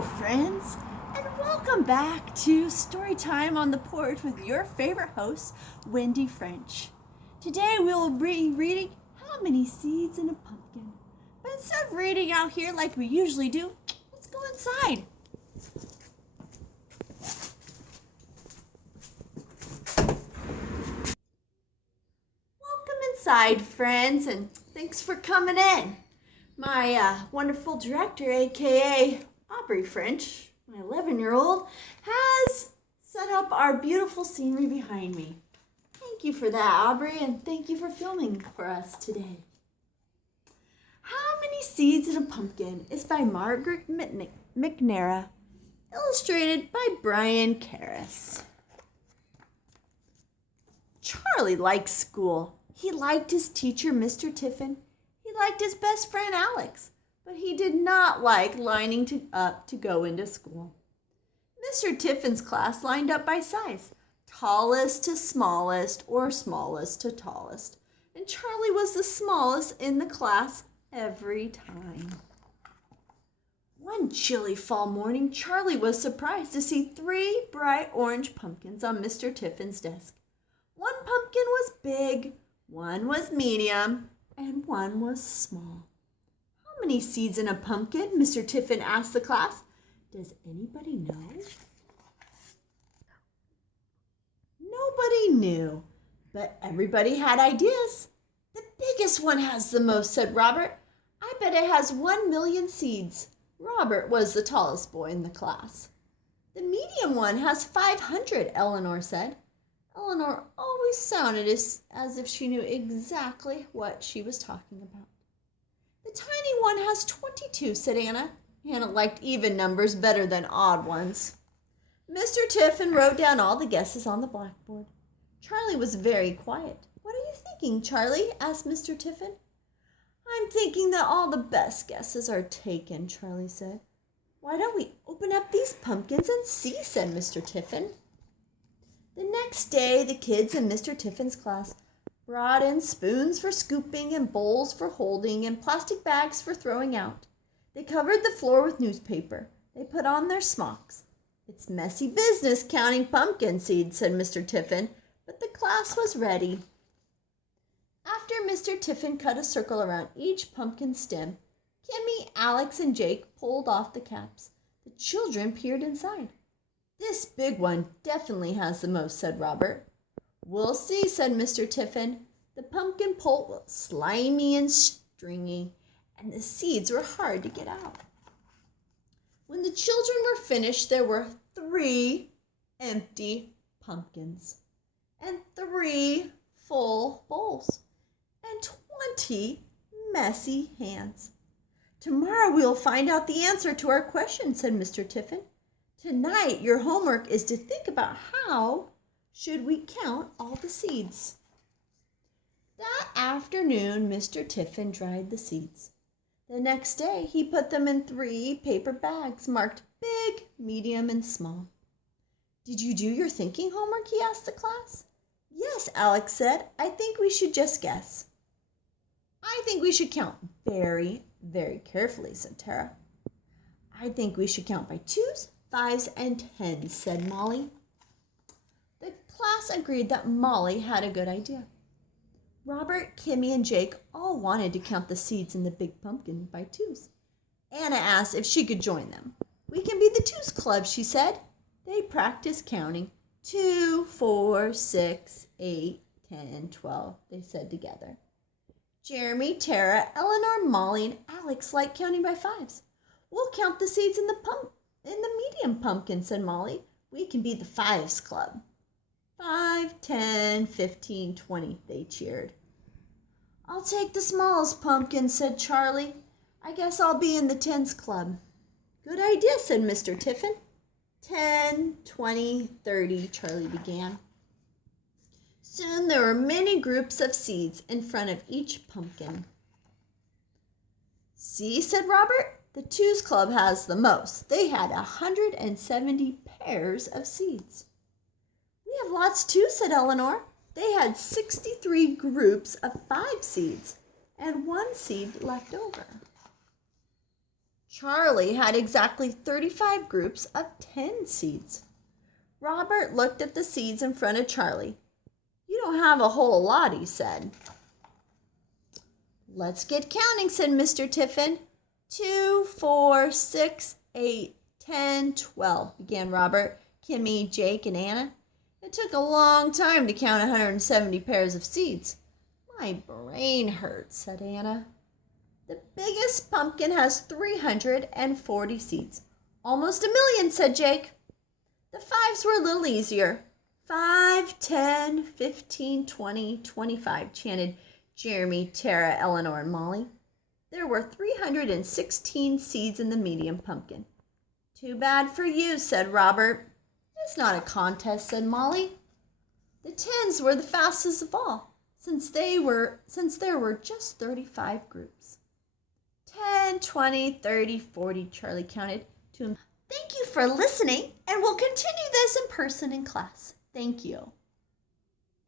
Hello, friends, and welcome back to Storytime on the Porch with your favorite host, Wendy French. Today we'll be reading How Many Seeds in a Pumpkin. But instead of reading out here like we usually do, let's go inside. Welcome inside, friends, and thanks for coming in. My wonderful director, aka Aubrey French, my 11-year-old, has set up our beautiful scenery behind me. Thank you for that, Aubrey, and thank you for filming for us today. How Many Seeds in a Pumpkin is by Margaret McNamara, illustrated by Brian Karras. Charlie liked school. He liked his teacher, Mr. Tiffin. He liked his best friend, Alex, but he did not like lining up to go into school. Mr. Tiffin's class lined up by size, tallest to smallest or smallest to tallest, and Charlie was the smallest in the class every time. One chilly fall morning, Charlie was surprised to see 3 bright orange pumpkins on Mr. Tiffin's desk. One pumpkin was big, one was medium, and one was small. How many seeds in a pumpkin? Mr. Tiffin asked the class. Does anybody know? Nobody knew, but everybody had ideas. The biggest one has the most, said Robert. I bet it has 1,000,000 seeds. Robert was the tallest boy in the class. The medium one has 500, Eleanor said. Eleanor always sounded as if she knew exactly what she was talking about. The tiny one has 22, said Anna. Anna liked even numbers better than odd ones. Mr. Tiffin wrote down all the guesses on the blackboard. Charlie was very quiet. What are you thinking, Charlie? Asked Mr. Tiffin. I'm thinking that all the best guesses are taken, Charlie said. Why don't we open up these pumpkins and see, said Mr. Tiffin. The next day, the kids in Mr. Tiffin's class brought in spoons for scooping and bowls for holding and plastic bags for throwing out. They covered the floor with newspaper. They put on their smocks. It's messy business counting pumpkin seeds, said Mr. Tiffin, but the class was ready. After Mr. Tiffin cut a circle around each pumpkin stem, Kimmy, Alex, and Jake pulled off the caps. The children peered inside. This big one definitely has the most, said Robert. We'll see, said Mr. Tiffin. The pumpkin pulp was slimy and stringy, and the seeds were hard to get out. When the children were finished, there were 3 empty pumpkins and 3 full bowls and 20 messy hands. Tomorrow we'll find out the answer to our question, said Mr. Tiffin. Tonight, your homework is to think about how should we count all the seeds. That afternoon, Mr. Tiffin dried the seeds. The next day, he put them in 3 paper bags marked big, medium, and small. Did you do your thinking homework? He asked the class. Yes, Alex said. I think we should just guess. I think we should count very, very carefully, said Tara. I think we should count by 2s, 5s, and 10s, said Molly. The class agreed that Molly had a good idea. Robert, Kimmy, and Jake all wanted to count the seeds in the big pumpkin by 2s. Anna asked if she could join them. We can be the 2s club, she said. They practiced counting. 2, 4, 6, 8, 10, 12, they said together. Jeremy, Tara, Eleanor, Molly, and Alex like counting by 5s. We'll count the seeds in the medium pumpkin, said Molly. We can be the 5s club. 5, 10, 15, 20, they cheered. I'll take the smallest pumpkin, said Charlie. I guess I'll be in the 10s club. Good idea, said Mr. Tiffin. 10, 20, 30, Charlie began. Soon there were many groups of seeds in front of each pumpkin. See, said Robert, the 2s club has the most. They had 170 pairs of seeds. We have lots too, said Eleanor. They had 63 groups of 5 seeds and 1 seed left over. Charlie had exactly 35 groups of 10 seeds. Robert looked at the seeds in front of Charlie. "You don't have a whole lot," he said. "Let's get counting," said Mr. Tiffin. 2, 4, 6, 8, 10, 12, began Robert, Kimmy, Jake, and Anna. "It took a long time to count 170 pairs of seeds." "My brain hurts," said Anna. "The biggest pumpkin has 340 seeds. Almost a million," said Jake. The fives were a little easier. 5, 10, 15, 20, 25, chanted Jeremy, Tara, Eleanor, and Molly. There were 316 seeds in the medium pumpkin. "Too bad for you," said Robert. "It's not a contest," said Molly. The tens were the fastest of all, since there were just 35 groups. 10, 20, 30, 40, Charlie counted to him. "Thank you for listening, and we'll continue this in person in class. Thank you."